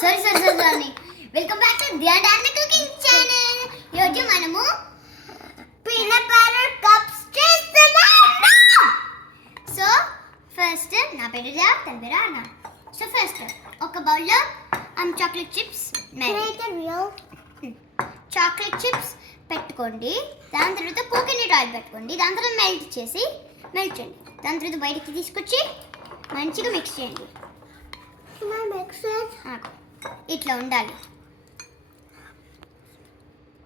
Sorry welcome back to the and cooking channel. ఈరోజు మనము peanut butter cups చేస్తున్నాము. So first నా పేరు తన పేరు అన్న. సో ఫస్ట్ ఒక బౌల్లో చాక్లెట్ చిప్స్ పెట్టుకోండి. దాని తర్వాత కోకోనట్ ఆయిల్ పెట్టుకోండి. దాని తర్వాత మెల్ట్ చేయండి. దాని తర్వాత బయటికి తీసుకొచ్చి మంచిగా మిక్స్ చేయండి. ఇట్లా ఉండాలి.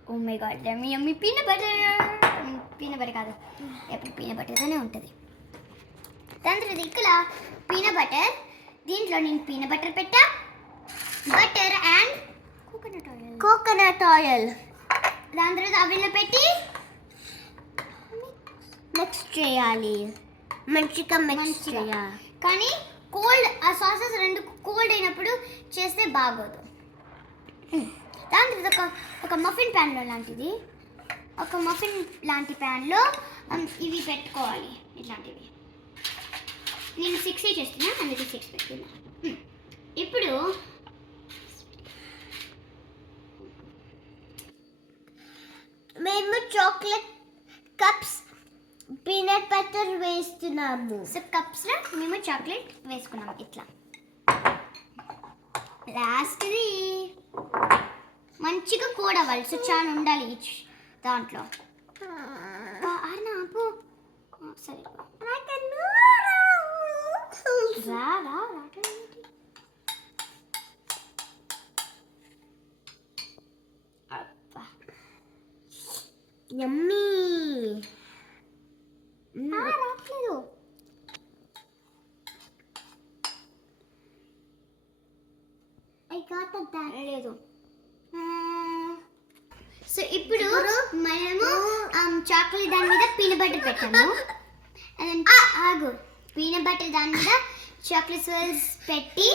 Oh my God, yummy peanut butter కాదు, ఎప్పుడు పీనట్ బటర్గానే ఉంటుంది. దాని తర్వాత ఇక్కడ పీనట్ బటర్, దీంట్లో నేను పీనట్ బటర్ పెట్టా, బటర్ అండ్ కోకోనట్ ఆయిల్. దాని తర్వాత అవెన్లో పెట్టి మిక్స్ చేయాలి. మంచిగా కానీ కోల్డ్, ఆ సాసెస్ రెండు కోల్డ్ అయినప్పుడు చేస్తే బాగోదు. దాని తర్వాత ఒక మఫిన్ ప్యాన్లో లాంటి ప్యాన్లో ఇవి పెట్టుకోవాలి. ఇట్లాంటివి నేను 6 చేస్తున్నా, అందుకే 6 పెట్టుకున్నా. ఇప్పుడు మేము చాక్లెట్ కప్స్ పీనట్ బటర్ వేస్తున్నాము. సో కప్స్లో మేము చాక్లెట్ వేసుకున్నాము. ఇట్లా లాస్ట్ది మంచిగా కోడ్ అవ్వాలి. సో చాలా ఉండాలి ఈచ్ దాంట్లో. సరే యమ్మీ. రావట్లేదు. లేదు. సో ఇప్పుడు మనము చాక్లెట్ దాని మీద పీనట్ బటర్ పెట్టాము. ఆగు, పీనట్ బటర్ దాని మీద చాక్లెట్ స్వెల్స్ పెట్టి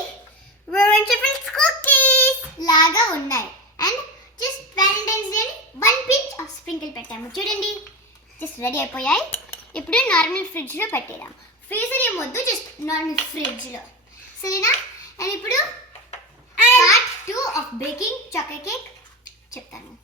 కుకీస్ లాగా ఉన్నాయి. And just Valentine's day 1 pinch of sprinkle పెట్టాము. చూడండి, జస్ట్ రెడీ అయిపోయాయి. ఇప్పుడు నార్మల్ ఫ్రిడ్జ్లో పెట్టేద్దాం. ఫ్రీజర్ ఏమొద్దు, జస్ట్ నార్మల్ ఫ్రిడ్జ్లో, సరేనా? అండ్ ఇప్పుడు part 2 of baking chocolate cake చెప్తాను.